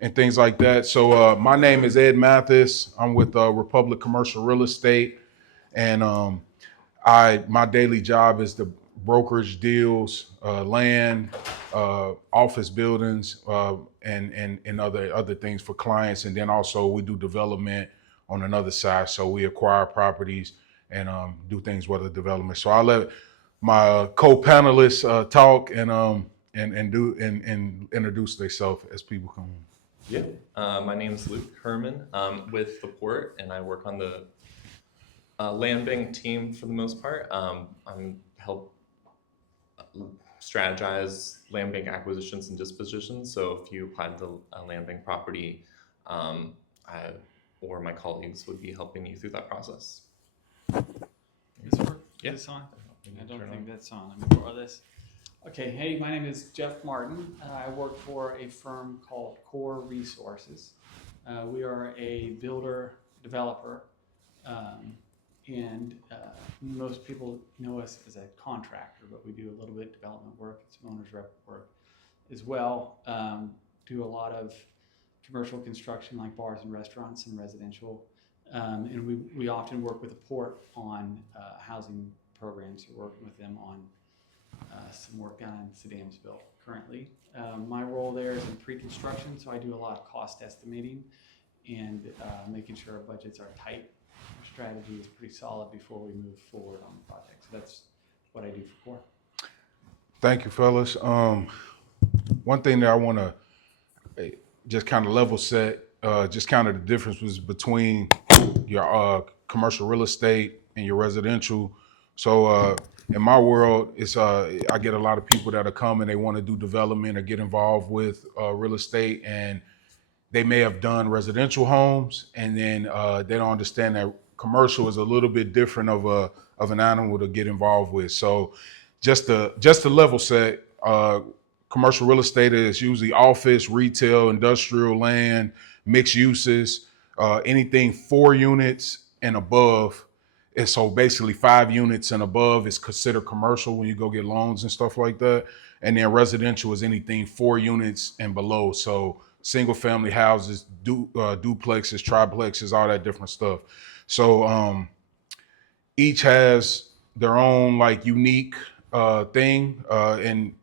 and things like that. So my name is Ed Mathis. I'm with Republic Commercial Real Estate, and I my daily job is to brokerage deals, land, office buildings, and other things for clients. And then also we do development on another side. So we acquire properties and do things with the development. So I'll let my co-panelists talk and introduce themselves as people come in. Yeah, my name is Luke Herman. With the port, and I work on the land bank team for the most part. I'm help strategize land bank acquisitions and dispositions. So if you apply to a land bank property, I or my colleagues would be helping you through that process. This work? Yeah. Is this on? I don't Turn think on. that's on. Let me borrow this. Okay, hey, my name is Jeff Martin. I work for a firm called Core Resources. We are a builder developer, and most people know us as a contractor, but we do a little bit of development work, some owner's rep work as well. Do a lot of commercial construction like bars and restaurants and residential. And we often work with the port on housing programs. We're working with them on some work down in Sedamsville currently. My role there is in pre-construction, so I do a lot of cost estimating and making sure our budgets are tight. Our strategy is pretty solid before we move forward on the project. So that's what I do for Core. Thank you, fellas. One thing that I want to just kind of level set, just kind of the differences between your commercial real estate and your residential. So in my world, it's I get a lot of people that are coming, they want to do development or get involved with real estate, and they may have done residential homes, and then they don't understand that commercial is a little bit different of an animal to get involved with. So just to level set, commercial real estate is usually office, retail, industrial, land, mixed uses, anything 4 units and above. And so basically 5 units and above is considered commercial when you go get loans and stuff like that. And then residential is anything 4 units and below. So single family houses, duplexes, triplexes, all that different stuff. So each has their own like unique thing, and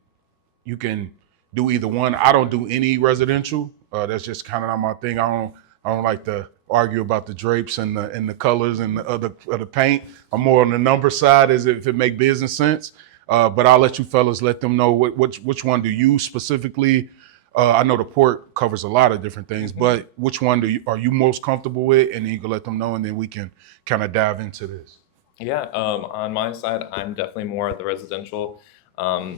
you can do either one. I don't do any residential. That's just kind of not my thing. I don't like to argue about the drapes and the colors and the other of the paint. I'm more on the number side, as if it make business sense. But I'll let you fellas let them know which one do you specifically. I know the port covers a lot of different things, but which one are you most comfortable with? And then you can let them know, and then we can kind of dive into this. Yeah, on my side, I'm definitely more at the residential. For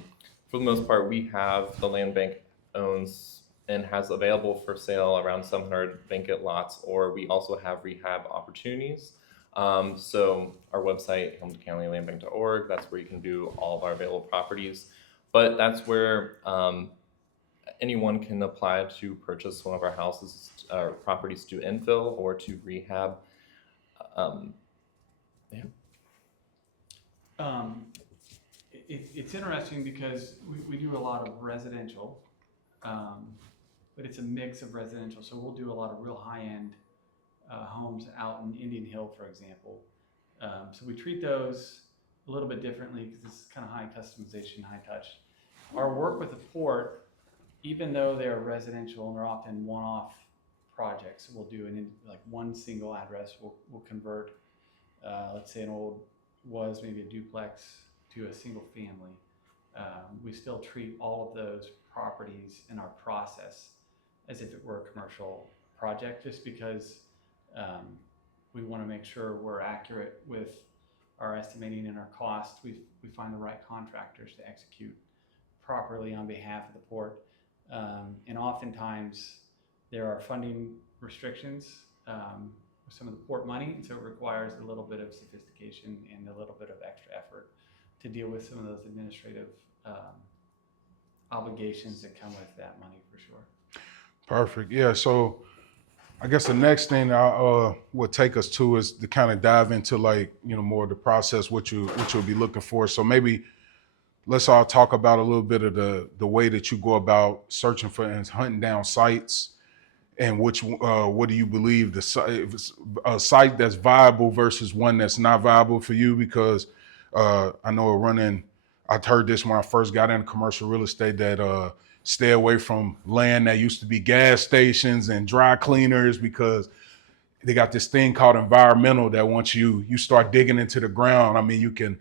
the most part, we have the land bank owns and has available for sale around 700 vacant lots, or we also have rehab opportunities. So our website, hamiltoncountylandbank.org, that's where you can do all of our available properties. But that's where anyone can apply to purchase one of our houses or properties to infill or to rehab. Yeah. It's interesting because we do a lot of residential, but it's a mix of residential. So we'll do a lot of real high-end homes out in Indian Hill, for example. So we treat those a little bit differently because it's kind of high customization, high touch. Our work with the port, even though they're residential and they're often one-off projects, we'll do like one single address. We'll convert, let's say was maybe a duplex to a single family. We still treat all of those properties in our process as if it were a commercial project, just because we want to make sure we're accurate with our estimating and our costs. We find the right contractors to execute properly on behalf of the port. And oftentimes there are funding restrictions with some of the port money, and so it requires a little bit of sophistication and a little bit of extra effort to deal with some of those administrative obligations that come with that money, for sure. Perfect. Yeah. So I guess the next thing I would take us to is to kind of dive into more of the process, what you'll be looking for. So maybe let's all talk about a little bit of the way that you go about searching for and hunting down sites, and what do you believe if it's a site that's viable versus one that's not viable for you? Because I know I've heard this when I first got into commercial real estate, that stay away from land that used to be gas stations and dry cleaners, because they got this thing called environmental, that once you start digging into the ground, I mean, you can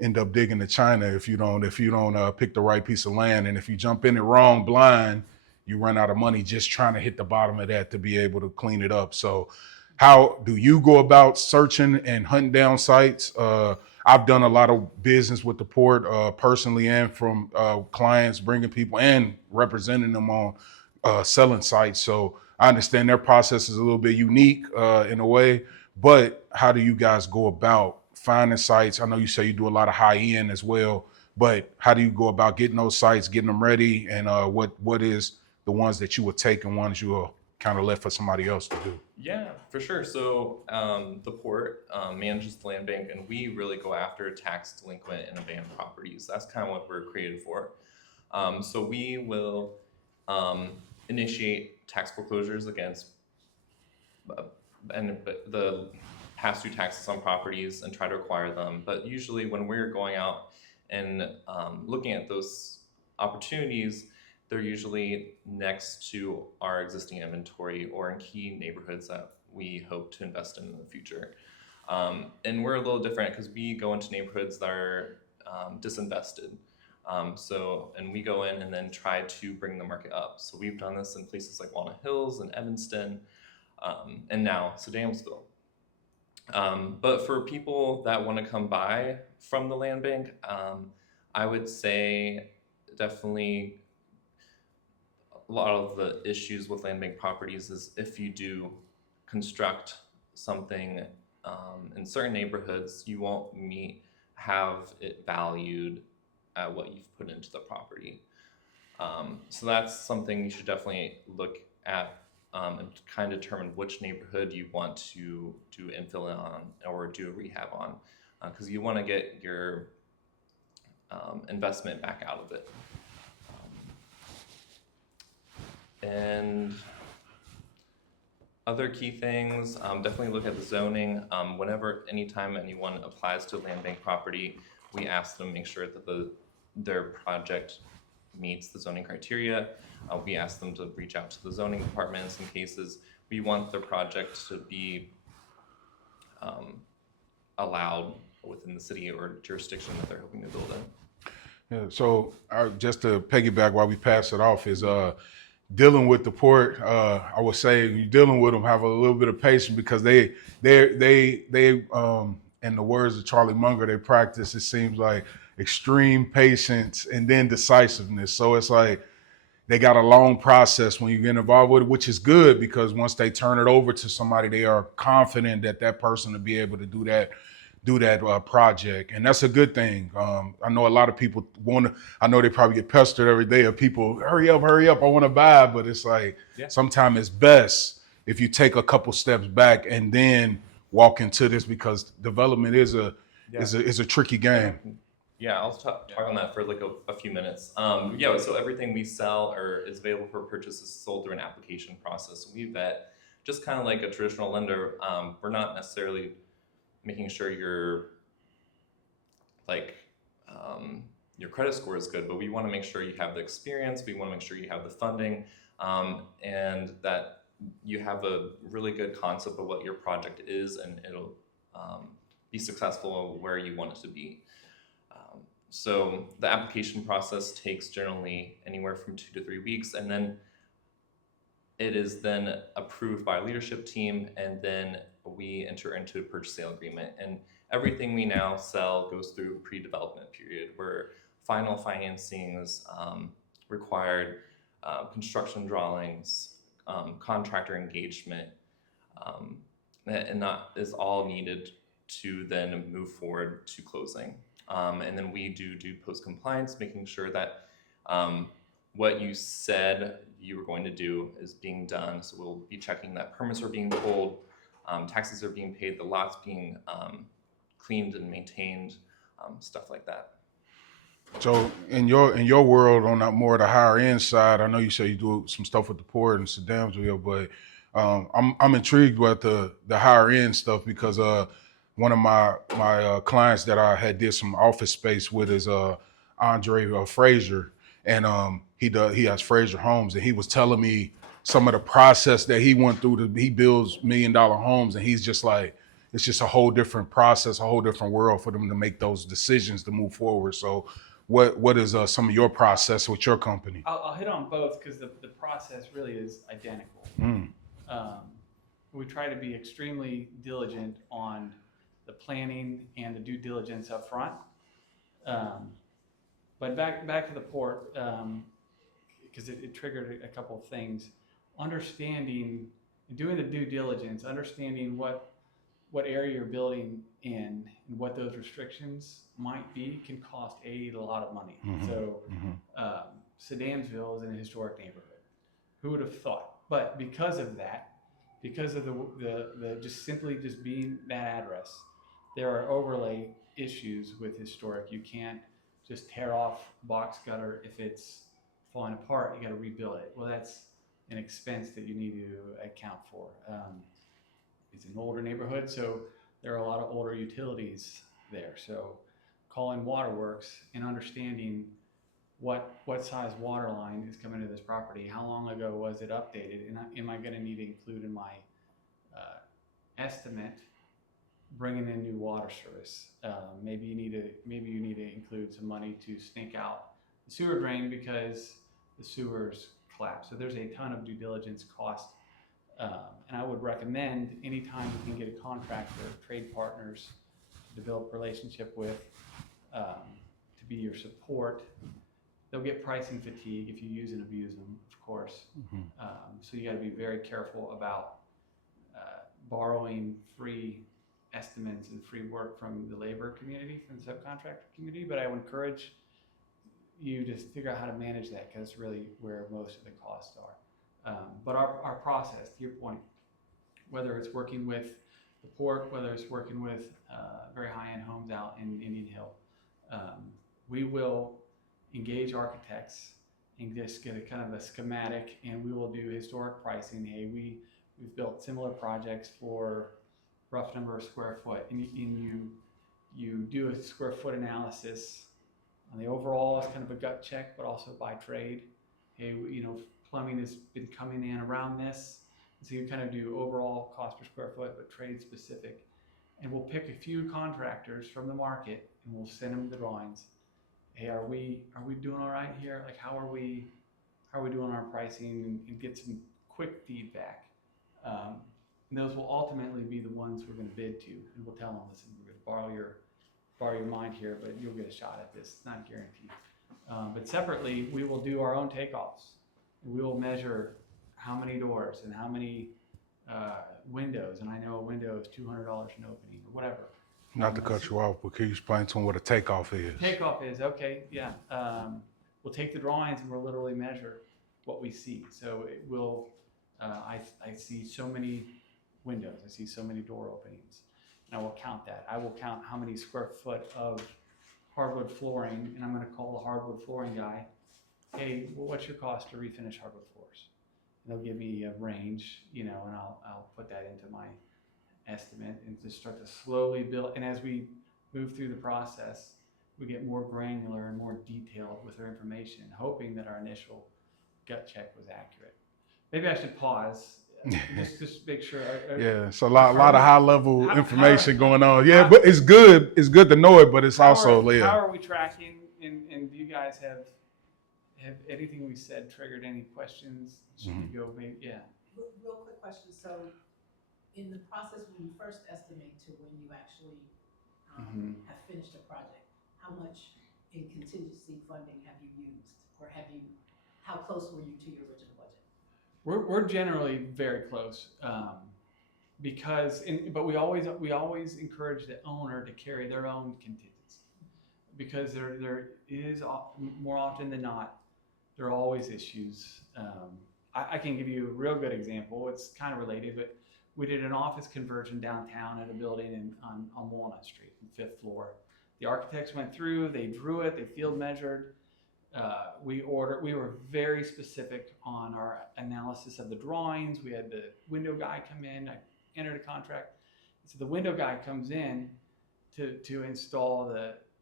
end up digging to China if you don't pick the right piece of land. And if you jump in it wrong, blind, you run out of money just trying to hit the bottom of that to be able to clean it up. So how do you go about searching and hunting down sites? I've done a lot of business with the port, personally, and from clients, bringing people and representing them on selling sites. So I understand their process is a little bit unique in a way, but how do you guys go about finding sites? I know you say you do a lot of high end as well, but how do you go about getting those sites, getting them ready, and what is the ones that you would take and ones you will kind of let for somebody else to do? Yeah, for sure. So the port manages the land bank, and we really go after tax delinquent and abandoned properties. That's kind of what we're created for. So we will initiate tax foreclosures against the past due taxes on properties and try to acquire them. But usually, when we're going out and looking at those opportunities, they're usually next to our existing inventory or in key neighborhoods that we hope to invest in the future. And we're a little different because we go into neighborhoods that are disinvested. And we go in and then try to bring the market up. So we've done this in places like Walnut Hills and Evanston, and now Sedamsville. But for people that want to come by from the land bank, I would say definitely a lot of the issues with land bank properties is if you do construct something in certain neighborhoods, you won't have it valued at what you've put into the property. So that's something you should definitely look at and kind of determine which neighborhood you want to do infill on or do a rehab on, because you want to get your investment back out of it. And other key things, definitely look at the zoning. Anytime anyone applies to a land bank property, we ask them to make sure that their project meets the zoning criteria. We ask them to reach out to the zoning department in some cases. We want their project to be allowed within the city or jurisdiction that they're hoping to build in. Yeah, so just to piggyback while we pass it off is dealing with the port. I would say you're dealing with them, have a little bit of patience, because they in the words of Charlie Munger, they practice, it seems like, extreme patience and then decisiveness. So it's like they got a long process when you get involved with it, which is good, because once they turn it over to somebody, they are confident that that person will be able to do that project, and that's a good thing. I know a lot of people I know they probably get pestered every day of people, hurry up, I want to buy, but it's like, sometimes it's best if you take a couple steps back and then walk into this, because development is a tricky game. Yeah, I'll talk on that for like a few minutes. So everything we sell or is available for purchase is sold through an application process. We vet, just kind of like a traditional lender. We're not necessarily making sure your credit score is good, but we want to make sure you have the experience. We want to make sure you have the funding, and that you have a really good concept of what your project is, and it'll be successful where you want it to be. So the application process takes generally anywhere from 2 to 3 weeks, and then it is then approved by our leadership team, and then we enter into a purchase sale agreement. And everything we now sell goes through a pre-development period where final financing is required, construction drawings, contractor engagement, and that is all needed to then move forward to closing. And then we do post-compliance, making sure that what you said you were going to do is being done. So we'll be checking that permits are being pulled, taxes are being paid, the lot's being cleaned and maintained, stuff like that. So in your world on that more the higher end side, I know you say you do some stuff with the port and Sedamsville, but I'm intrigued with the higher end stuff because one of my clients that I had did some office space with is Andre Frazier, and he has Frazier Homes, and he was telling me some of the process that he went through. He builds $1 million homes, and he's just like, it's just a whole different process, a whole different world for them to make those decisions to move forward. So what is some of your process with your company? I'll hit on both because the process really is identical. Mm. Um, we try to be extremely diligent on the planning and the due diligence up front. Um, but back to the port, because it triggered a couple of things. Understanding, doing the due diligence, understanding what area you're building in and what those restrictions might be can cost a lot of money. Mhm. So Mhm. Sedamsville is in a historic neighborhood. Who would have thought? But because of that, because of the just simply just being that address, there are overlay issues with historic. You can't just tear off box gutter if it's falling apart. You got to rebuild it. Well, that's an expense that you need to account for. It's an older neighborhood, so there are a lot of older utilities there. So calling waterworks and understanding what size water line is coming to this property, how long ago was it updated, and am I going to need to include in my estimate bringing in new water service. Maybe you need to include some money to snake out the sewer drain because the sewers collapse. So there's a ton of due diligence cost. And I would recommend anytime you can get a contractor, trade partners to develop a relationship with, to be your support. They'll get pricing fatigue if you use and abuse them, of course. Mhm. So you got to be very careful about borrowing free estimates and free work from the labor community, from the subcontractor community. But I would encourage you to figure out how to manage that because it's really where most of the costs are. But our process, to your point, whether it's working with the port, whether it's working with very high-end homes out in Indian Hill, we will engage architects and just get a kind of a schematic, and we will do historic pricing. Hey, we've built similar projects for rough number of square foot, and you do a square foot analysis on the overall as kind of a gut check, but also by trade. Hey, plumbing has been coming in around this, so you kind of do overall cost per square foot, but trade specific. And we'll pick a few contractors from the market, and we'll send them the drawings. Hey, are we doing all right here? Like, how are we doing our pricing, and get some quick feedback. And those will ultimately be the ones we're going to bid to, and we'll tell them, listen, we're going to borrow your mind here, but you'll get a shot at this. It's not guaranteed. But separately, we will do our own takeoffs. And we will measure how many doors and how many windows. And I know a window is $200 an opening or whatever. Not to cut you off, but can you explain to them what a takeoff is? Takeoff is, okay, yeah. We'll take the drawings and we'll literally measure what we see. So it will, I see so many windows, I see so many door openings, and I will count that. I will count how many square foot of hardwood flooring, and I'm gonna call the hardwood flooring guy. Hey, well, what's your cost to refinish hardwood floors? And they'll give me a range, and I'll put that into my estimate and just start to slowly build. And as we move through the process, we get more granular and more detailed with our information, hoping that our initial gut check was accurate. Maybe I should pause, just make sure. Yeah, it's a lot of high level information going on. Yeah, how- but it's good. It's good to know it, but it's also how are we tracking? And do you guys have anything we said triggered any questions? Should we go? Maybe, yeah. Real quick question. So, in the process when you first estimate to when you actually have finished a project, how much in contingency funding have you used, or how close were you to your original budget? We're generally very close, but we always encourage the owner to carry their own contingency, because there is, more often than not, there are always issues. I can give you a real good example. It's kind of related, but we did an office conversion downtown at a building on Walnut Street, the 5th floor. The architects went through, they drew it, they field measured. We were very specific on our analysis of the drawings. We had the window guy come in, I entered a contract. So the window guy comes in to install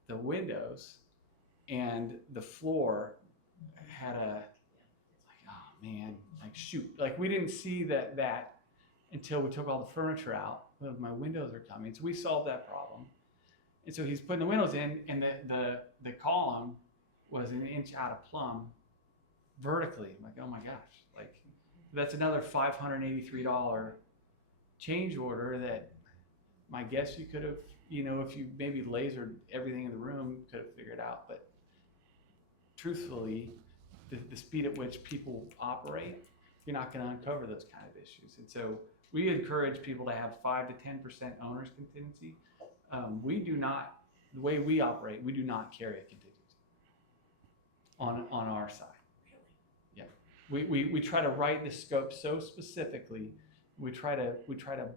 the windows, and the floor had oh man, like shoot, like we didn't see that until we took all the furniture out. Well, my windows are coming, so we solved that problem. And so he's putting the windows in, and the column was an inch out of plumb vertically. I'm like, oh my gosh, like that's another $583 change order that my guess you could have, if you maybe lasered everything in the room, could have figured out. But truthfully, the speed at which people operate, you're not going to uncover those kind of issues. And so we encourage people to have 5 to 10% owner's contingency. We do not, the way we operate, we do not carry a contingency on our side. Yeah, we try to write the scope so specifically. We try to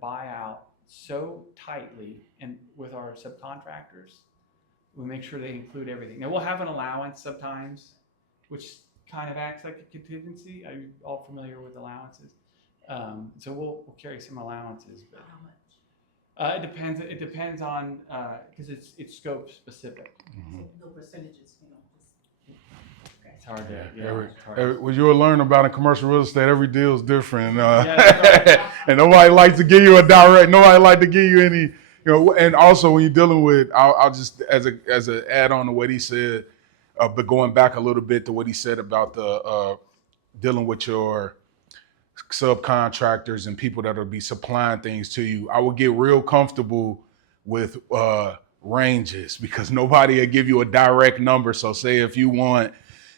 buy out so tightly, and with our subcontractors, we make sure they include everything. Now we'll have an allowance sometimes, which kind of acts like a contingency. Are you all familiar with allowances? So we'll carry some allowances, but How much? it depends on because it's scope specific. So no percentages, just. It's hard to. What you'll learn about in commercial real estate, every deal is different. Yeah, And nobody likes to give you nobody like to give you any, and also when you're dealing with, I'll just, as a add on to what he said, but going back a little bit to what he said about the dealing with your subcontractors and people that'll be supplying things to you, I would get real comfortable with ranges, because nobody will give you a direct number. So say if you want,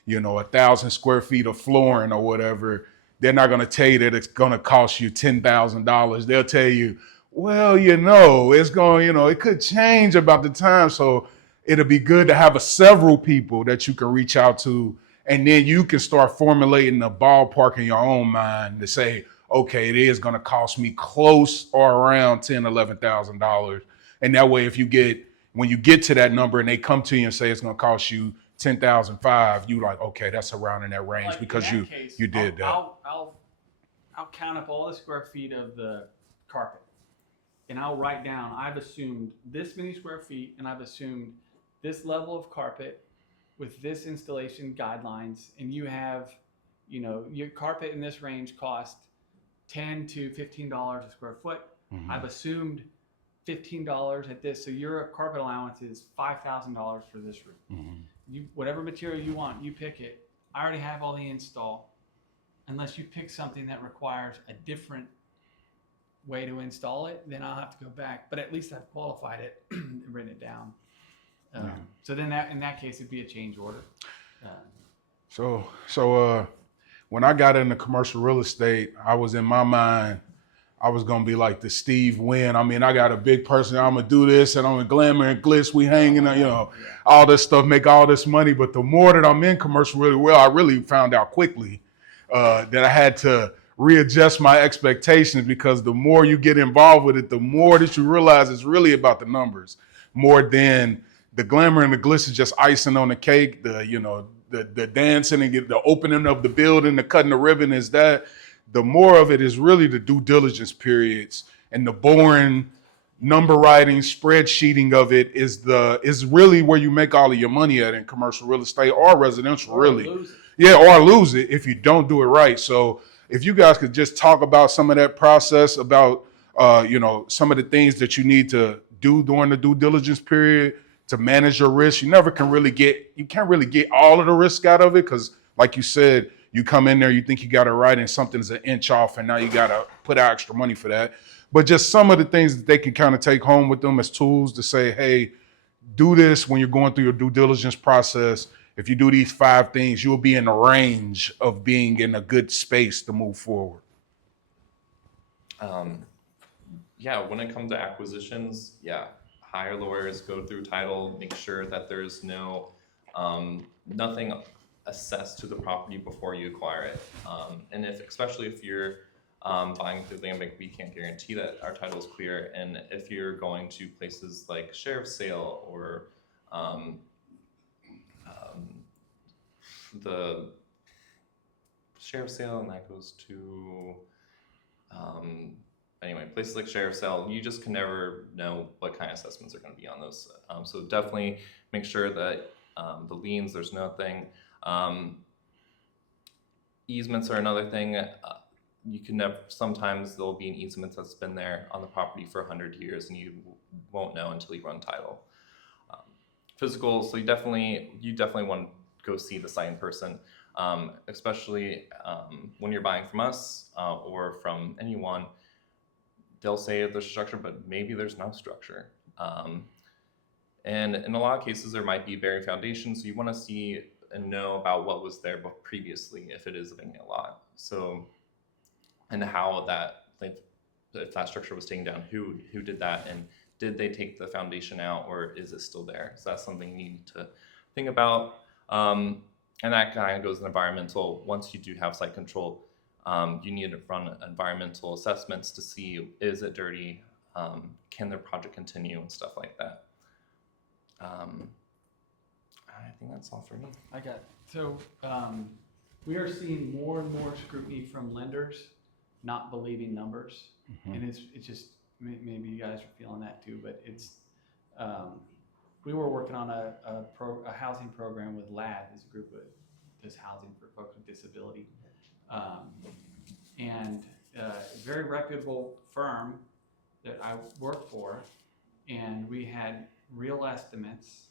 1,000 square feet of flooring or whatever, they're not going to tell you that it's going to cost you $10,000. They'll tell you, well, it's going, it could change about the time. So it'll be good to have several people that you can reach out to, and then you can start formulating a ballpark in your own mind to say, okay, it is going to cost me close or around $10,000, $11,000. And that way, when you get to that number and they come to you and say it's going to cost you $10,500, you like, okay, that's around in that range, like because in that case, you did that. I'll count up all the square feet of the carpet, and I'll write down, I've assumed this many square feet, and I've assumed this level of carpet with this installation guidelines, and you have, your carpet in this range cost $10 to $15 a square foot. Mm-hmm. I've assumed $15 at this, so your carpet allowance is $5,000 for this room. Mm-hmm. Whatever material you want, you pick it. I already have all the install. Unless you pick something that requires a different way to install it, then I'll have to go back. But at least I've qualified it and written it down. So then in that case, it'd be a change order. So when I got into commercial real estate, I was in my mind, I was going to be like the Steve Wynn. I mean, I got a big person. I'm going to do this, and I'm going to glamour and glitz. We hanging, all this stuff, make all this money. But the more that I'm in commercial really well, I really found out quickly that I had to readjust my expectations, because the more you get involved with it, the more that you realize it's really about the numbers more than the glamour and the glitz is just icing on the cake. The dancing and the opening of the building, the cutting the ribbon is that. The more of it is really the due diligence periods, and the boring number writing, spreadsheeting of it is really where you make all of your money at in commercial real estate or residential, really. Lose it. Yeah, or lose it if you don't do it right. So if you guys could just talk about some of that process, about some of the things that you need to do during the due diligence period to manage your risk. You can't really get all of the risk out of it, because like you said, you come in there, you think you got it right, and something's an inch off, and now you got to put out extra money for that. But just some of the things that they can kind of take home with them as tools to say, hey, do this when you're going through your due diligence process. If you do these 5 things, you'll be in the range of being in a good space to move forward. When it comes to acquisitions, hire lawyers, go through title, make sure that there's nothing assessed to the property before you acquire it. And especially if you're buying through land bank, we can't guarantee that our title is clear. And if you're going to places like sheriff's sale or The sheriff sale, and that goes to anyway, places like sheriff sale, you just can never know what kind of assessments are going to be on those. So definitely make sure that the liens, there's nothing. Easements are another thing. You can never, sometimes there'll be an easement that's been there on the property for 100 years and you won't know until you run title. Physical, so you definitely want to go see the site in person, especially when you're buying from us or from anyone. They'll say there's a structure, but maybe there's no structure. And in a lot of cases, there might be buried foundations, so you want to see and know about what was there previously, if it is a vacant lot. So, and how that, if that structure was taken down, who did that, and did they take the foundation out, or is it still there? So that's something you need to think about. And that kind of goes in environmental. Once you do have site control, you need to run environmental assessments to see, is it dirty? Can the project continue, and stuff like that. I think that's all for me. So we are seeing more and more scrutiny from lenders not believing numbers. And it's just, maybe you guys are feeling that too, but it's, we were working on a housing program with LAD, is a group that does housing for folks with disability. And a very reputable firm that I work for, and we had real estimates,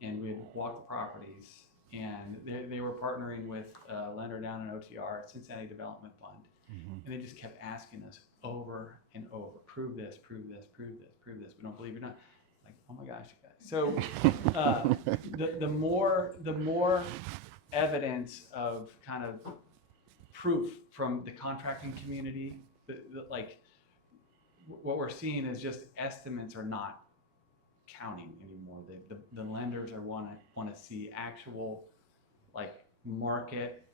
and we'd walk the properties, and they were partnering with a lender down in OTR, Cincinnati Development Fund, and they just kept asking us over and over, prove this, prove this, prove this, prove this. We don't believe you're not. Like, oh my gosh, you guys. So the more evidence of kind of proof from the contracting community, like what we're seeing is just estimates are not counting anymore. The lenders are want to see actual, like, market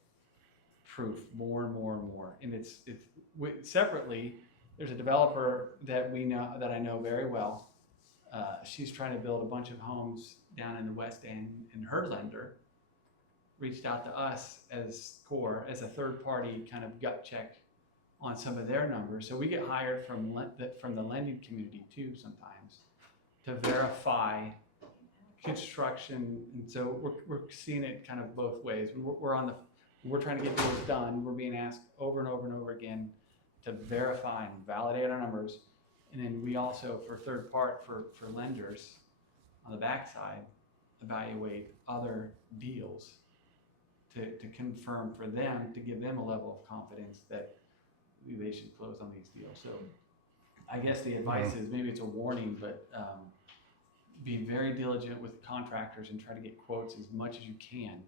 proof more and more and more. And it's separately, there's a developer that I know very well. She's trying to build a bunch of homes down in the West End, and her lender reached out to us as core, as a third party kind of gut check on some of their numbers. So we get hired from the lending community too sometimes to verify construction. And so we're seeing it kind of both ways. We're trying to get deals done. We're being asked over and over and over again to verify and validate our numbers. And then we also, for lenders on the backside, evaluate other deals to confirm for them, to give them a level of confidence that they should close on these deals. So I guess the advice is, maybe it's a warning, but be very diligent with contractors and try to get quotes as much as you can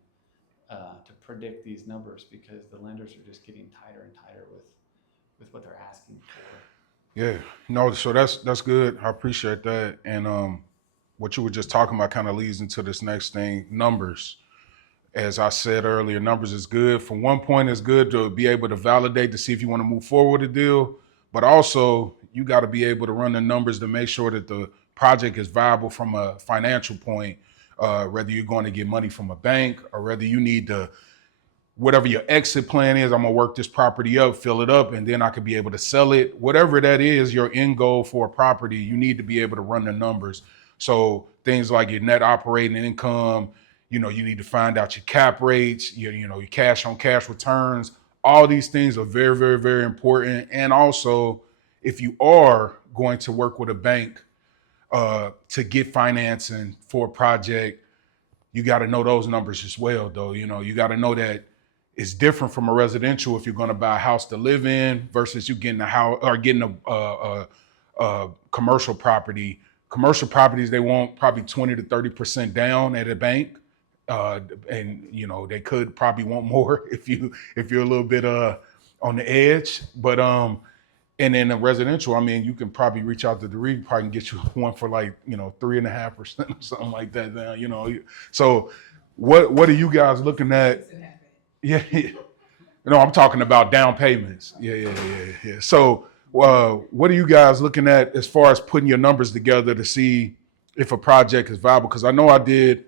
to predict these numbers, because the lenders are just getting tighter and tighter with what they're asking for. Yeah, no, so that's good. I appreciate that. And what you were just talking about kind of leads into this next thing, numbers. As I said earlier, numbers is good. From one point, it's good to be able to validate to see if you want to move forward with a deal, but also you got to be able to run the numbers to make sure that the project is viable from a financial point, whether you're going to get money from a bank or whether you need to, whatever your exit plan is, I'm gonna work this property up, fill it up, and then I could be able to sell it. Whatever that is, your end goal for a property, you need to be able to run the numbers. So things like your net operating income, you need to find out your cap rates, your cash on cash returns. All these things are very, very, very important. And also, if you are going to work with a bank to get financing for a project, you got to know those numbers as well, though. You got to know that it's different from a residential if you're going to buy a house to live in versus you getting a house or getting a commercial property. Commercial properties, they want probably 20 to 30% down at a bank. And they could probably want more if you're a little bit on the edge. But and in a residential, I mean, you can probably reach out to the REIT, probably get you one for like 3.5% or something like that. Now, so what are you guys looking at? Yeah. No, I'm talking about down payments. Yeah. So what are you guys looking at as far as putting your numbers together to see if a project is viable. Because I know I did.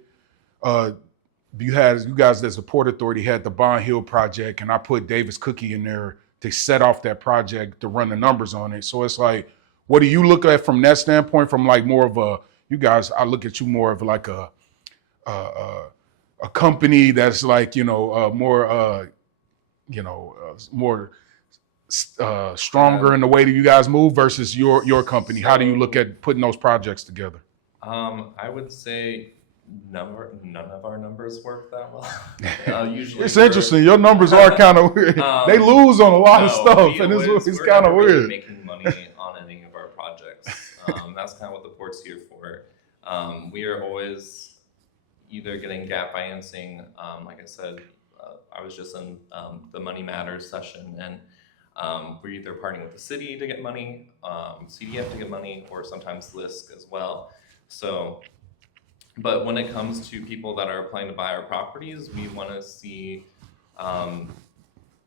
You guys as the Port Authority had the Bond Hill project, and I put Davis Cookie in there to set off that project to run the numbers on it. So it's like, what do you look at from that standpoint? From like more of a, you guys, I look at you more of like a company that's like, more more stronger in the way that you guys move versus your company. How do you look at putting those projects together? I would say none of our numbers work that well. Usually, It's interesting. Your numbers are kind of weird. They lose on a lot of stuff, and it's kind of really weird. making money on any of our projects. That's kind of what the port's here for. We are always either getting gap financing. Like I said, I was just in the Money Matters session, and we're either partnering with the city to get money, CDF to get money, or sometimes LISC as well. So, but when it comes to people that are applying to buy our properties, we want to see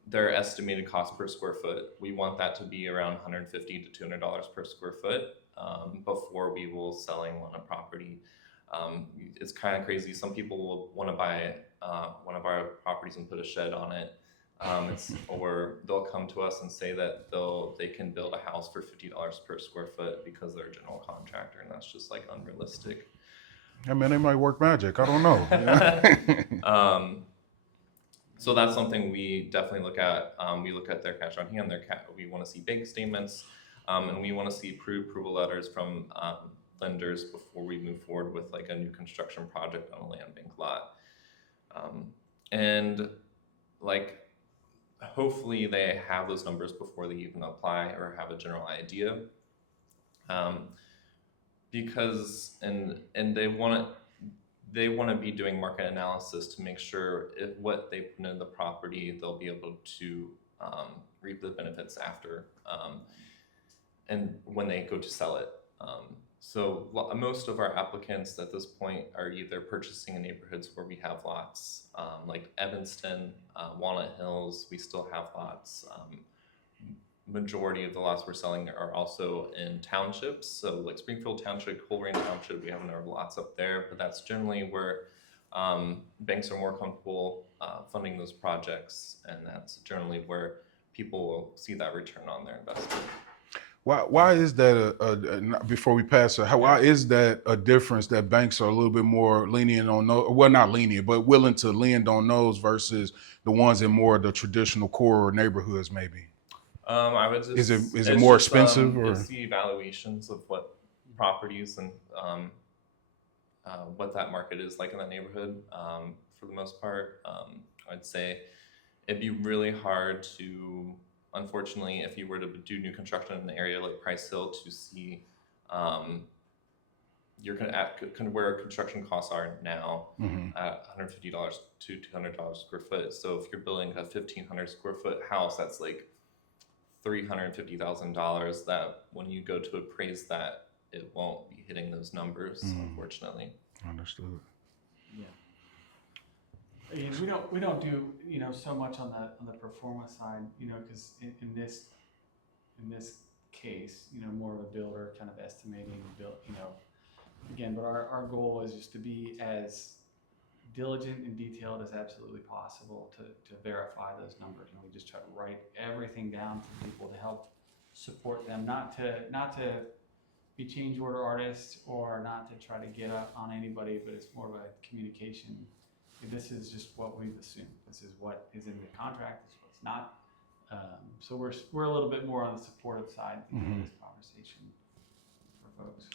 their estimated cost per square foot. We want that to be around $150 to $200 per square foot before we will sell anyone a property. It's kind of crazy. Some people will want to buy one of our properties and put a shed on it. Or they'll come to us and say that they can build a house for $50 per square foot because they're a general contractor, and that's just like unrealistic. I mean, they might work magic. I don't know. So that's something we definitely look at. We look at their cash on hand. We want to see bank statements, and we want to see pre-approval letters from lenders before we move forward with like a new construction project on a land bank lot. And like, hopefully they have those numbers before they even apply or have a general idea. Because they want to be doing market analysis to make sure if what they put in the property, they'll be able to reap the benefits after, and when they go to sell it. So most of our applicants at this point are either purchasing in neighborhoods where we have lots, like Evanston, Walnut Hills, we still have lots. Majority of the lots we're selling are also in townships. So like Springfield Township, Coleraine Township, we have a number of lots up there, but that's generally where banks are more comfortable funding those projects. And that's generally where people will see that return on their investment. Why is that before we pass it, why is that a difference that banks are a little bit more lenient on those, well, not lenient, but willing to lend on those versus the ones in more of the traditional core neighborhoods maybe? I would just, is it more expensive or? It's the evaluations of what properties and what that market is like in that neighborhood. For the most part, I'd say it'd be really hard to, unfortunately, if you were to do new construction in an area like Price Hill, to see you're kind of where construction costs are now at $150 to $200 square foot. So if you're building a 1,500 square foot house, that's like $350,000. That when you go to appraise that, it won't be hitting those numbers, unfortunately. Understood. Yeah. We don't do so much on the performa side, because in this case, more of a builder kind of estimating again, but our goal is just to be as diligent and detailed as absolutely possible to verify those numbers, and we just try to write everything down for people to help support them, not to be change order artists or not to try to get up on anybody, but it's more of a communication. This is just what we've assumed. This is what is in the contract. This is what's not. So we're a little bit more on the supportive side in this conversation for folks.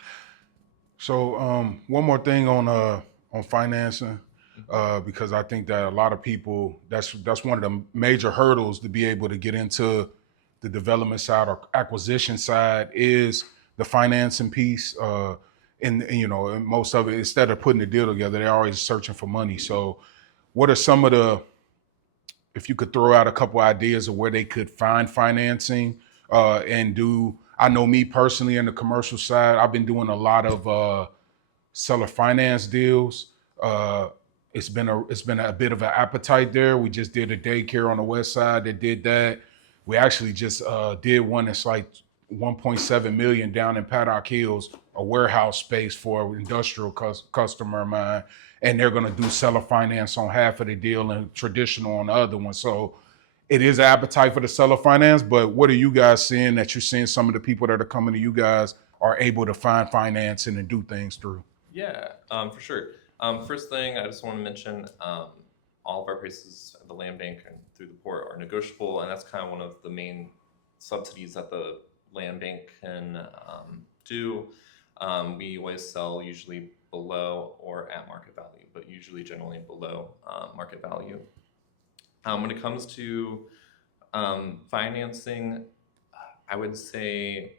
So one more thing on financing, because I think that a lot of people, that's one of the major hurdles to be able to get into the development side or acquisition side is the financing piece. And most of it, instead of putting the deal together, they're always searching for money. So what are some of if you could throw out a couple ideas of where they could find financing I know me personally in the commercial side, I've been doing a lot of seller finance deals. It's been a bit of an appetite there. We just did a daycare on the west side that did that. We actually just did one that's like 1.7 million down in Paddock Hills, a warehouse space for an industrial customer of mine, and they're going to do seller finance on half of the deal and traditional on the other one. So it is appetite for the seller finance, but what are you guys seeing that you're seeing some of the people that are coming to you guys are able to find financing and do things through? Yeah, for sure. First thing, I just want to mention all of our prices at the land bank and through the port are negotiable, and that's kind of one of the main subsidies that the land bank can do. We always sell usually below or at market value, but usually generally below market value. When it comes to financing, I would say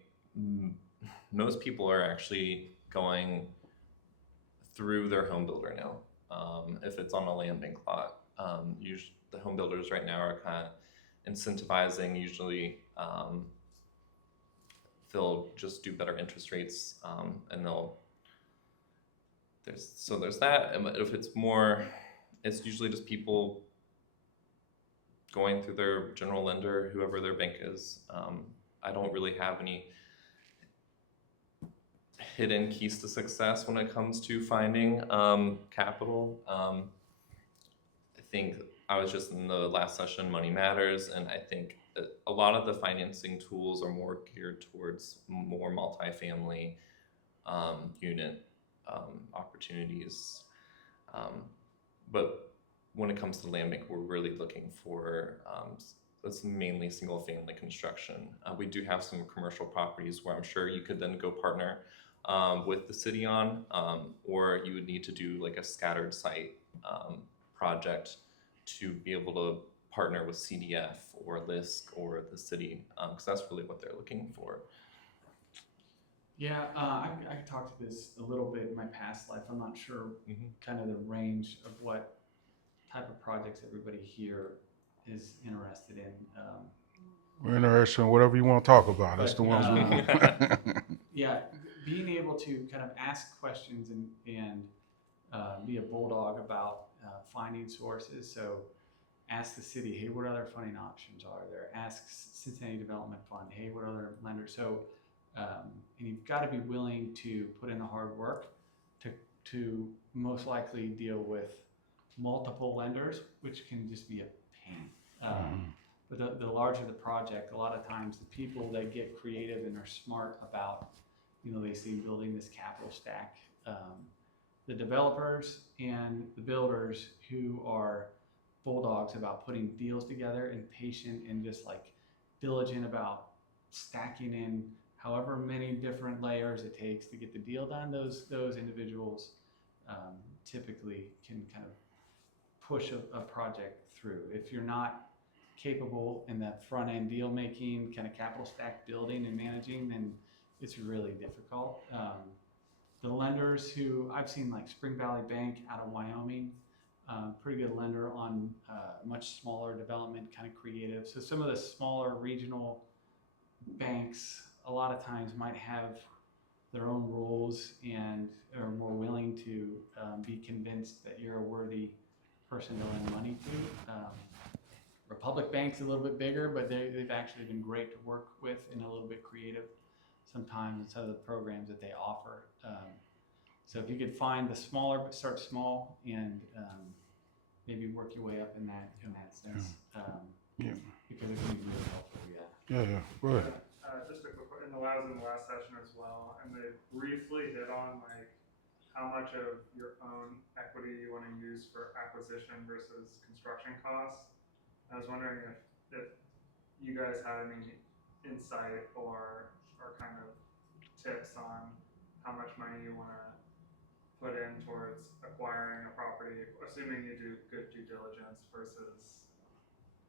most people are actually going through their home builder now. If it's on a land bank lot, usually the home builders right now are kind of incentivizing. Usually, they'll just do better interest rates, and there's that. And if it's more, it's usually just people going through their general lender, whoever their bank is. I don't really have any hidden keys to success when it comes to finding capital. I think I was just in the last session, Money Matters, and I think a lot of the financing tools are more geared towards more multifamily unit opportunities. But when it comes to land bank, we're really looking for that's mainly single family construction. We do have some commercial properties where I'm sure you could then go partner with the city on, or you would need to do like a scattered site project to be able to partner with CDF or LISC or the city, because that's really what they're looking for. Yeah, I talked to this a little bit in my past life. I'm not sure kind of the range of what type of projects everybody here is interested in. We're interested in whatever you want to talk about. That's the ones we want. Yeah, being able to kind of ask questions and be a bulldog about finding sources. So ask the city, hey, what other funding options are there? Ask Cincinnati Development Fund, hey, what other lenders? So and you've got to be willing to put in the hard work to most likely deal with multiple lenders, which can just be a pain. But the larger the project, a lot of times the people that get creative and are smart about, they see building this capital stack, the developers and the builders who are bulldogs about putting deals together and patient and just like diligent about stacking in however many different layers it takes to get the deal done, those individuals typically can kind of push a project through. If you're not capable in that front end deal making, kind of capital stack building and managing, then it's really difficult. The lenders who I've seen, like Spring Valley Bank out of Wyoming, pretty good lender on much smaller development, kind of creative. So some of the smaller regional banks a lot of times might have their own rules and are more willing to be convinced that you're a worthy person to lend money to. Republic Bank's a little bit bigger, but they've actually been great to work with and a little bit creative sometimes in some of the programs that they offer. So if you could find the smaller, but start small and maybe work your way up in that sense, because it can be really helpful. Yeah. Go ahead. Just a quick, I was in the last session as well, and they briefly hit on like how much of your own equity you want to use for acquisition versus construction costs. I was wondering if you guys had any insight or kind of tips on how much money you want to put in towards acquiring a property, assuming you do good due diligence, versus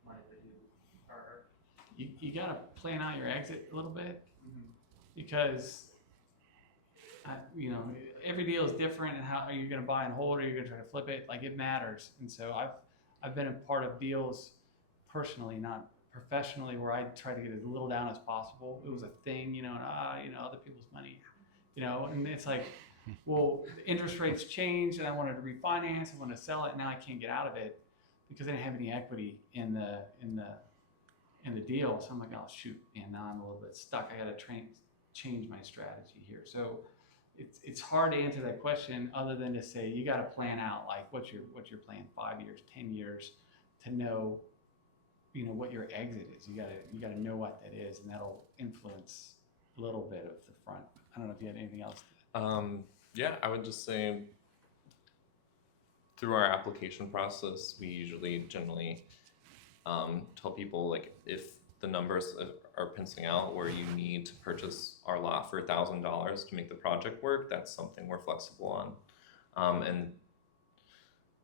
money that you are. You got to plan out your exit a little bit, because every deal is different, and how are you going to buy and hold, or are you going to try to flip it? Like, it matters. And so I've been a part of deals personally, not professionally, where I try to get as little down as possible. It was a thing, and other people's money, and it's like, well, interest rates changed, and I wanted to refinance, I wanted to sell it, and now I can't get out of it because I didn't have any equity in the in the deal. So I'm like, oh shoot, man, now I'm a little bit stuck. I got to change my strategy here. So it's hard to answer that question other than to say you got to plan out like what's your plan 5 years, 10 years to know, what your exit is. You gotta know what that is, and that'll influence a little bit of the front. I don't know if you had anything else. Yeah, I would just say through our application process, we usually generally tell people like if the numbers are penciling out where you need to purchase our lot for $1,000 to make the project work, that's something we're flexible on, and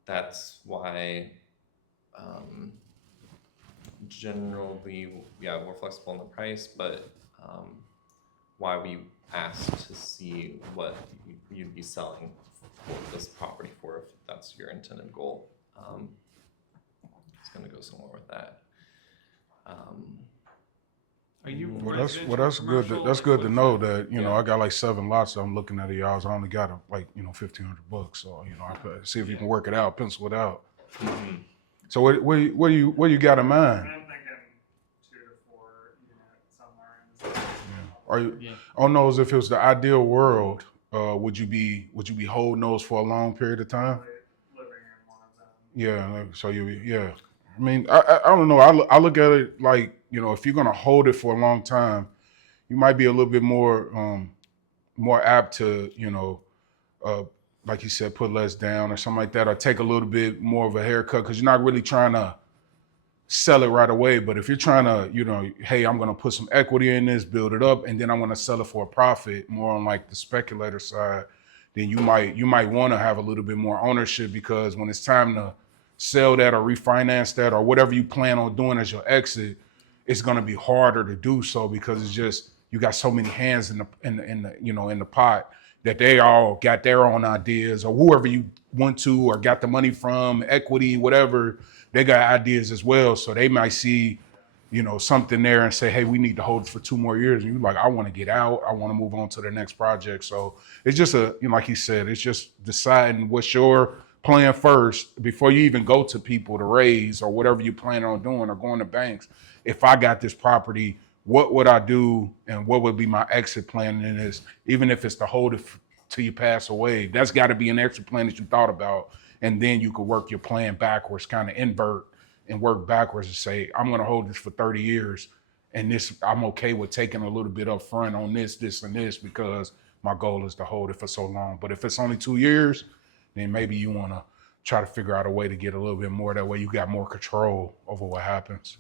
that's why generally, yeah, we're flexible on the price, but why we asked to see what you'd be selling for this property for, if that's your intended goal. It's gonna go somewhere with that. Are you Well, residential, that's good. commercial? That's Like, good to what's know that? that Yeah. I got like 7 lots. I'm looking at y'all's. I only got like $1,500. So I could see if you can work it out, pencil it out. Mhm. So what you got in mind? I'm thinking 2 to 4 unit somewhere in the city. Are you? Yeah. Oh no, as if it was the ideal world, would you be holding those for a long period of time? Probably living in one of them. Yeah. So yeah. I mean, I don't know. I look at it like if you're gonna hold it for a long time, you might be a little bit more apt to like you said, put less down or something like that, or take a little bit more of a haircut because you're not really trying to sell it right away. But if you're trying to, hey, I'm going to put some equity in this, build it up, and then I'm going to sell it for a profit, more on like the speculator side, then you might want to have a little bit more ownership, because when it's time to sell that or refinance that or whatever you plan on doing as your exit, it's going to be harder to do so, because it's just you got so many hands in the pot that they all got their own ideas, or whoever you went to or got the money from, equity, whatever, they got ideas as well. So they might see, something there and say, hey, we need to hold it for 2 more years. And you're like, I want to get out. I want to move on to the next project. So it's just like he said, it's just deciding what's your plan first before you even go to people to raise or whatever you plan on doing or going to banks. If I got this property, what would I do and what would be my exit plan in this, even if it's to hold it till you pass away? That's got to be an exit plan that you thought about. And then you could work your plan backwards, kind of invert and work backwards and say, I'm going to hold this for 30 years. And this, I'm okay with taking a little bit up front on this, and this, because my goal is to hold it for so long. But if it's only 2 years, then maybe you want to try to figure out a way to get a little bit more. That way you got more control over what happens.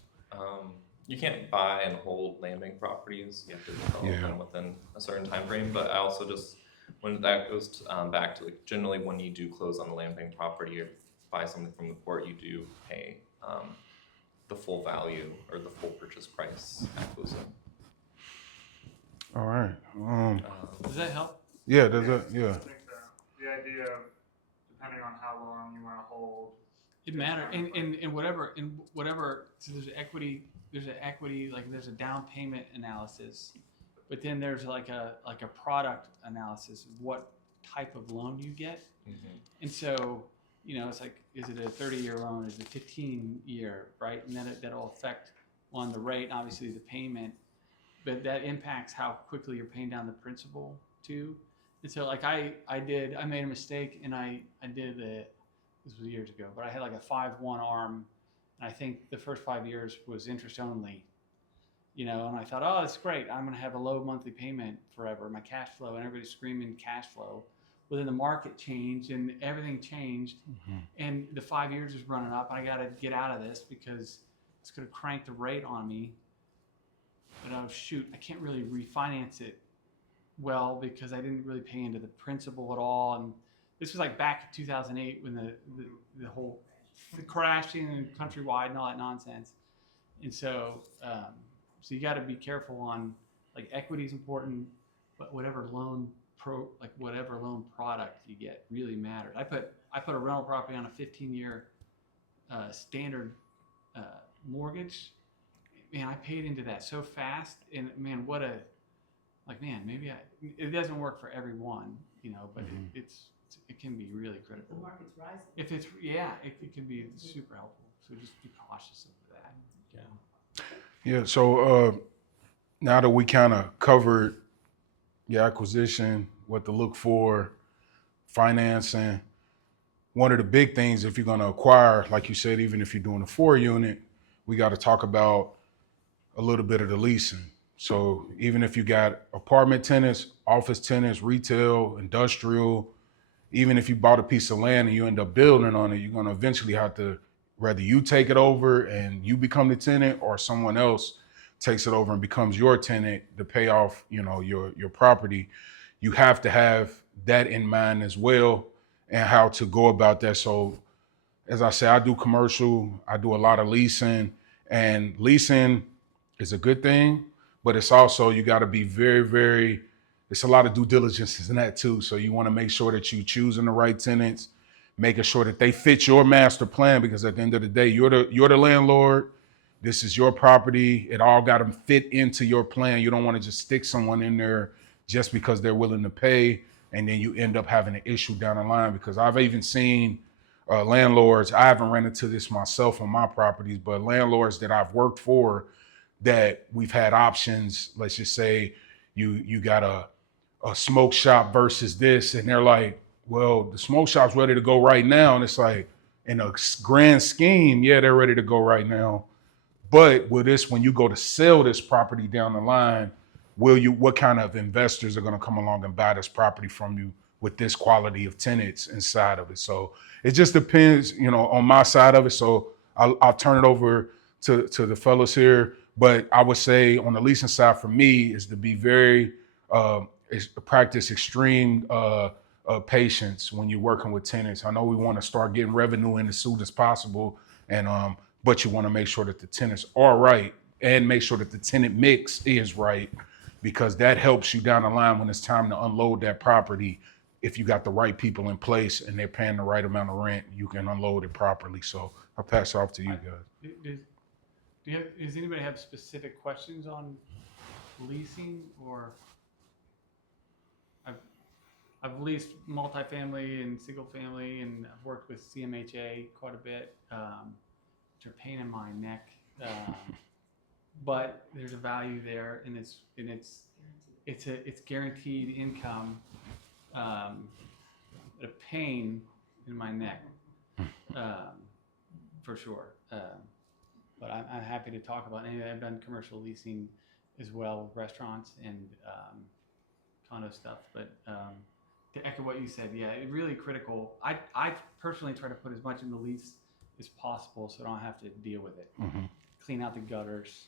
You can't buy and hold land bank properties. You have to develop them within a certain time frame. But I also just, when that goes back to like generally when you do close on the land bank property or buy something from the court, you do pay the full value or the full purchase price at closing. All right. Does that help? Yeah. Does that? Yeah. I think the idea of depending on how long you want to hold. It matters in whatever. So there's equity. There's an equity, like there's a down payment analysis, but then there's like a product analysis of what type of loan you get. Mm-hmm. And so, it's like, is it a 30-year loan? Is it 15-year, right? And then that'll affect on the rate, obviously the payment, but that impacts how quickly you're paying down the principal too. And so like I made a mistake and I did this was years ago, but I had like a 5-1 arm. And I think the first 5 years was interest only, and I thought, oh, that's great. I'm going to have a low monthly payment forever. My cash flow, and everybody's screaming cash flow. Well, then the market changed and everything changed. Mm-hmm. And the 5 years is running up. I got to get out of this because it's going to crank the rate on me. But oh, shoot, I can't really refinance it well because I didn't really pay into the principal at all. And this was like back in 2008 when the whole crashing and countrywide and all that nonsense. And so you got to be careful on, like, equity is important, but whatever loan product you get really matters. I put a rental property on a 15-year standard mortgage. Man, I paid into that so fast, and man, maybe it doesn't work for everyone, but Mm-hmm. it can be really critical. The market's rising. If it can be super helpful. So just be cautious of that. Yeah. Yeah. So now that we kind of covered your acquisition, what to look for, financing, one of the big things if you're going to acquire, like you said, even if you're doing a 4 unit, we got to talk about a little bit of the leasing. So even if you got apartment tenants, office tenants, retail, industrial, even if you bought a piece of land and you end up building on it, you're going to eventually have to, whether you take it over and you become the tenant or someone else takes it over and becomes your tenant to pay off, your property. You have to have that in mind as well and how to go about that. So as I say, I do commercial, I do a lot of leasing, and leasing is a good thing, but it's also, you got to be very, very, it's a lot of due diligence in that too. So you want to make sure that you choosing the right tenants, making sure that they fit your master plan, because at the end of the day, you're the landlord. This is your property. It all got to fit into your plan. You don't want to just stick someone in there just because they're willing to pay, and then you end up having an issue down the line. Because I've even seen landlords, I haven't ran into this myself on my properties, but landlords that I've worked for, that we've had options. Let's just say you got a smoke shop versus this, and they're like, well, the smoke shop's ready to go right now, and it's like, in a grand scheme, yeah, they're ready to go right now. But with this, when you go to sell this property down the line, what kind of investors are going to come along and buy this property from you with this quality of tenants inside of it? So it just depends, on my side of it. So I'll turn it over to the fellows here. But I would say on the leasing side for me is to be very, practice extreme patience when you're working with tenants. I know we want to start getting revenue in as soon as possible, and but you want to make sure that the tenants are right and make sure that the tenant mix is right, because that helps you down the line when it's time to unload that property. If you got the right people in place and they're paying the right amount of rent, you can unload it properly. So I'll pass it off to you guys. Does anybody have specific questions on leasing, or I've, I've leased multifamily and single family, and I've worked with CMHA quite a bit, which are a pain in my neck. But there's a value there, and it's guaranteed income. A pain in my neck, for sure. But I'm happy to talk about it. I've done commercial leasing as well, restaurants and condo stuff. But to echo what you said, yeah, it's really critical. I personally try to put as much in the lease as possible so I don't have to deal with it. Mm-hmm. Clean out the gutters,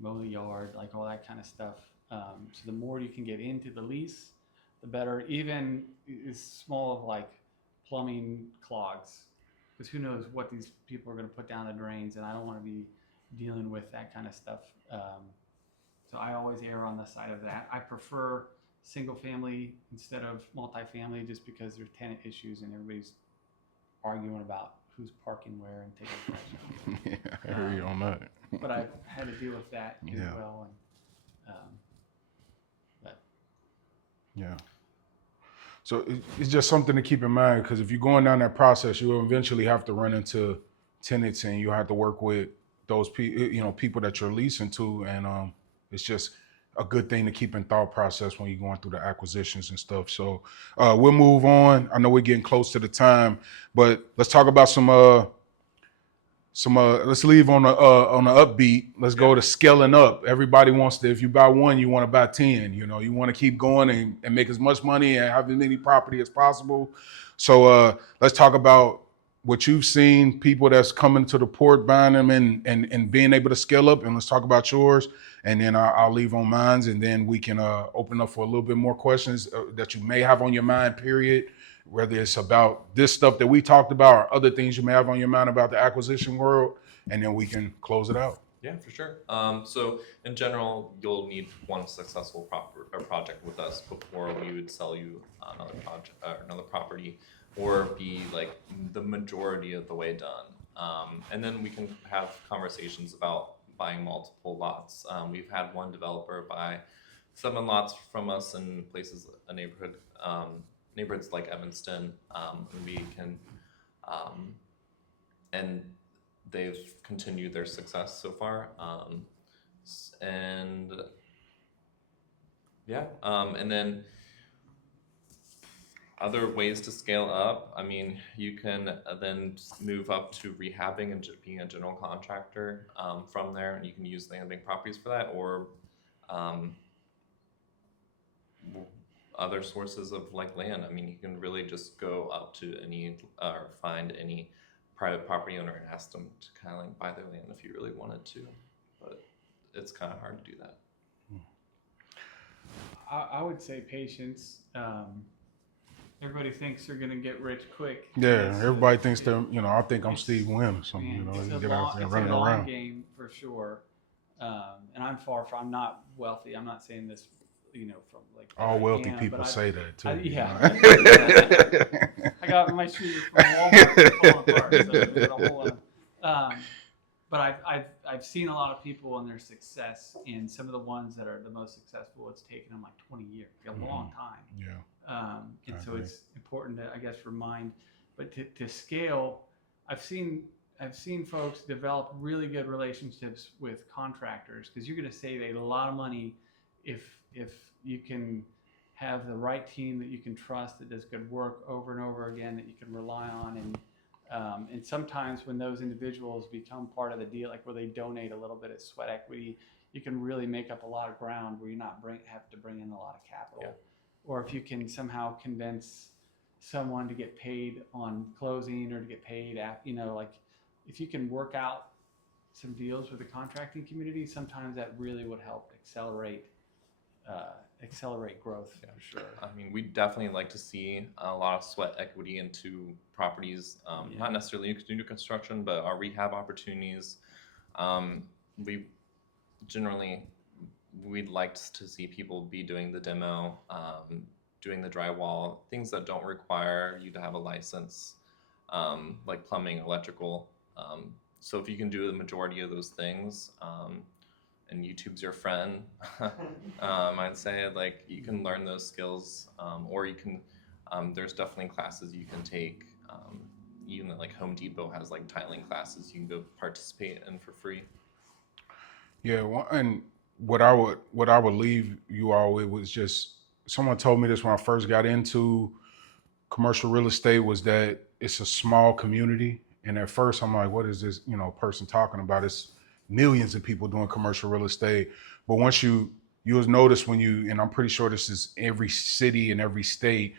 mow the yard, like all that kind of stuff. So the more you can get into the lease, the better. Even as small of like plumbing clogs, because who knows what these people are going to put down the drains, and I don't want to be dealing with that kind of stuff. So I always err on the side of that. I prefer single family instead of multifamily, just because there's tenant issues and everybody's arguing about who's parking where and taking trash out. Yeah, I hear you on that. But I've had to deal with that as Yeah. well. And but Yeah. So it's just something to keep in mind, because if you're going down that process, you will eventually have to run into tenants, and you have to work with those people that you're leasing to, and it's just a good thing to keep in thought process when you're going through the acquisitions and stuff. So we'll move on. I know we're getting close to the time, but let's talk about let's leave on the upbeat. Let's go to scaling up. Everybody wants to, if you buy one, you want to buy 10. You want to keep going and make as much money and have as many property as possible. So let's talk about what you've seen, people that's coming to the port, buying them and being able to scale up. And let's talk about yours. And then I'll leave on mine, and then we can open up for a little bit more questions that you may have on your mind, period. Whether it's about this stuff that we talked about or other things you may have on your mind about the acquisition world, and then we can close it out. Yeah, for sure. So in general, you'll need one successful project with us before we would sell you another project or another property, or be like the majority of the way done. And then we can have conversations about buying multiple lots. We've had one developer buy 7 lots from us in places, neighborhoods like Evanston, and we can, and they've continued their success so far. And yeah, and then other ways to scale up. I mean, you can then just move up to rehabbing and just being a general contractor from there, and you can use land bank properties for that, or um, other sources of like land. I mean, you can really just go up to any or find any private property owner and ask them to kind of like buy their land if you really wanted to, but it's kind of hard to do that. I would say patience. Everybody thinks they're gonna get rich quick. Yeah, It's everybody a- thinks they're, I think I'm it's- Steve Wynn or something, Man, you it's a get out there it's running a long around. game for sure. And I'm not wealthy. I'm not saying this, from like that All I wealthy am, people but say that too. yeah. I got my shoes are from Walmart falling apart. So there's a whole but I've seen a lot of people and their success, and some of the ones that are the most successful, it's taken them like 20 years, a long time. Yeah. And I so agree. it's important to, I guess, remind, but to scale, I've seen folks develop really good relationships with contractors, because you're going to save a lot of money if you can have the right team that you can trust, that does good work over and over again, that you can rely on. And sometimes when those individuals become part of the deal, like where they donate a little bit of sweat equity, you can really make up a lot of ground where you're not have to bring in a lot of capital. Yeah. Or if you can somehow convince someone to get paid on closing, or to get paid like if you can work out some deals with the contracting community, sometimes that really would help accelerate growth for sure. I mean, we definitely like to see a lot of sweat equity into properties, not necessarily new construction, but our rehab opportunities. We generally, we'd like to see people be doing the demo, doing the drywall, things that don't require you to have a license, like plumbing, electrical. So if you can do the majority of those things, and YouTube's your friend, I'd say like you can learn those skills, or you can, there's definitely classes you can take. Even like Home Depot has like tiling classes you can go participate in for free. Yeah, well, and what I would leave you all with was just, someone told me this when I first got into commercial real estate, was that it's a small community. And at first I'm like, what is this, person talking about? It's millions of people doing commercial real estate. But once you'll notice and I'm pretty sure this is every city and every state,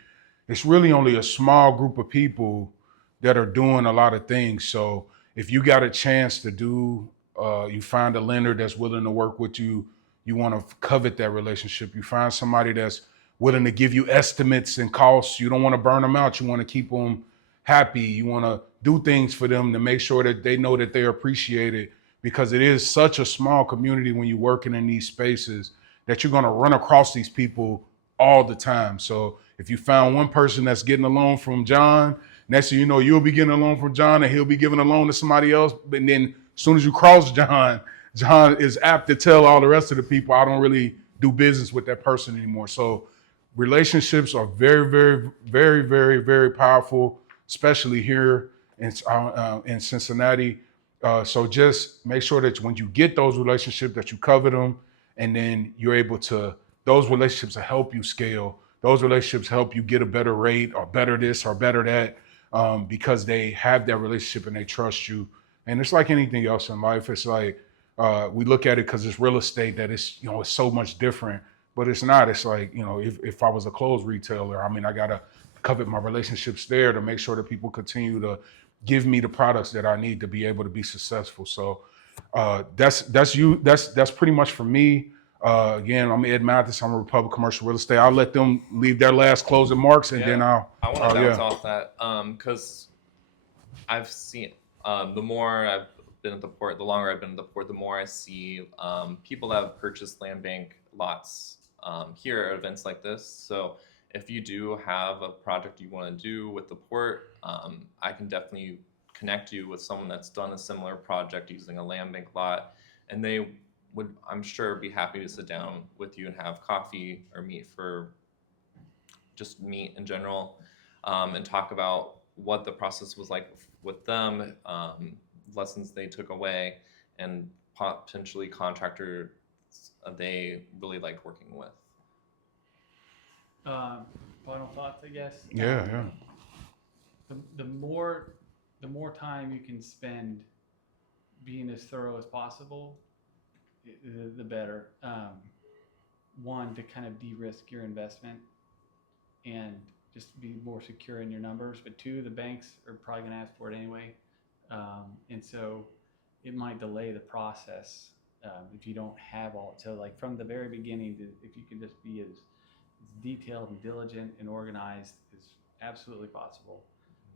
it's really only a small group of people that are doing a lot of things. So if you got a chance to you find a lender that's willing to work with you, you want to covet that relationship. You find somebody that's willing to give you estimates and costs. You don't want to burn them out. You want to keep them happy. You want to do things for them to make sure that they know that they're appreciated, because it is such a small community when you're working in these spaces that you're going to run across these people all the time. So if you found one person that's getting a loan from John, next thing you know, you'll be getting a loan from John and he'll be giving a loan to somebody else. But then as soon as you cross John is apt to tell all the rest of the people, I don't really do business with that person anymore. So relationships are very, very, very, very, very powerful, especially here in Cincinnati. So just make sure that when you get those relationships, that you cover them, and then you're able to, those relationships will help you scale. Those relationships help you get a better rate or better this or better that, because they have that relationship and they trust you. And it's like anything else in life. It's like, we look at it because it's real estate, that it's, it's so much different, but it's not. It's like, if I was a clothes retailer, I mean, I got to covet my relationships there to make sure that people continue to give me the products that I need to be able to be successful. So that's pretty much for me. Again, I'm Ed Mathis. I'm a Republic Commercial Real Estate. I'll let them leave their last closing marks, and then I want to bounce yeah. off that, because I've seen, the more I've been at the port, the longer I've been at the port, the more I see people that have purchased land bank lots here at events like this. So if you do have a project you want to do with the port, I can definitely connect you with someone that's done a similar project using a land bank lot, and they would, I'm sure, be happy to sit down with you and have coffee or meet in general, and talk about what the process was like with them, lessons they took away, and potentially contractor they really like working with. Final thoughts, I guess. Yeah. The more time you can spend being as thorough as possible, the better. One, to kind of de-risk your investment and just be more secure in your numbers. But two, the banks are probably going to ask for it anyway, and so it might delay the process if you don't have all. So like from the very beginning, if you can just be as detailed and diligent and organized as absolutely possible.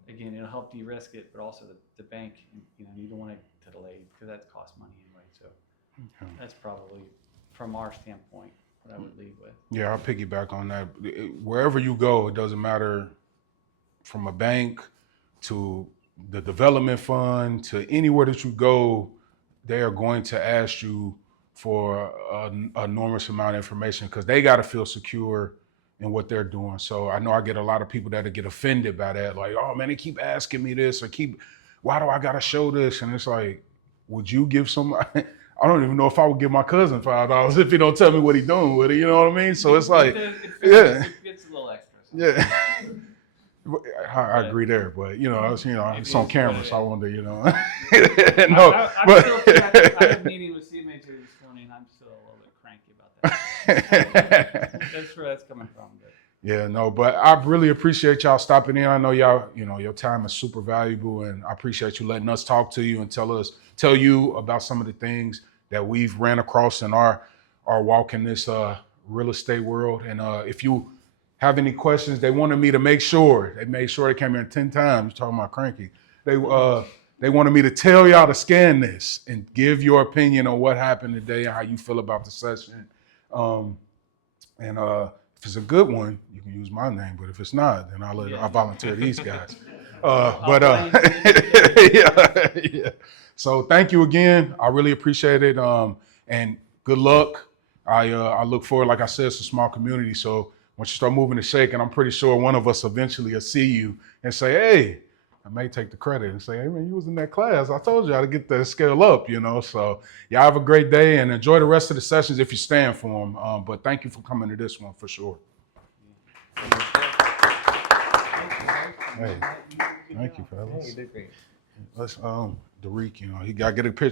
Again, it'll help de-risk it, but also the bank, you don't want it to delay because that costs money anyway. So that's probably from our standpoint what I would lead with. Yeah, I'll piggyback on that. Wherever you go, it doesn't matter from a bank to the development fund to anywhere that you go, they are going to ask you for an enormous amount of information because they got to feel secure in what they're doing. So I know I get a lot of people that get offended by that. Like, oh man, they keep asking me this or why do I got to show this? And it's like, would you give somebody, I don't even know if I would give my cousin $5 if he don't tell me what he's doing with it. You know what I mean? So it's like, yeah. It gets a little extra. Yeah. I agree there, but it's on camera, so I wonder, No, I had a meeting with CMHA this morning. I'm still a little bit cranky about that. That's where that's coming from. But. Yeah, no, but I really appreciate y'all stopping in. I know y'all, your time is super valuable, and I appreciate you letting us talk to you and tell you about some of the things that we've ran across in our walk in this real estate world. And if you have any questions, they wanted me to make sure. They made sure they came here 10 times talking about cranky. They wanted me to tell y'all to scan this and give your opinion on what happened today and how you feel about the session. If it's a good one, you can use my name. But if it's not, then I volunteer these guys. Yeah. So thank you again. I really appreciate it. And good luck. I look forward, like I said, it's a small community. So once you start moving and shaking, I'm pretty sure one of us eventually will see you and say, hey, I may take the credit and say, hey man, you was in that class. I told you how to get the scale up, So y'all have a great day and enjoy the rest of the sessions if you stand for them. But thank you for coming to this one for sure. Hey, thank you, fellas. Yeah, you did great. Let's Derek, he got to get a picture.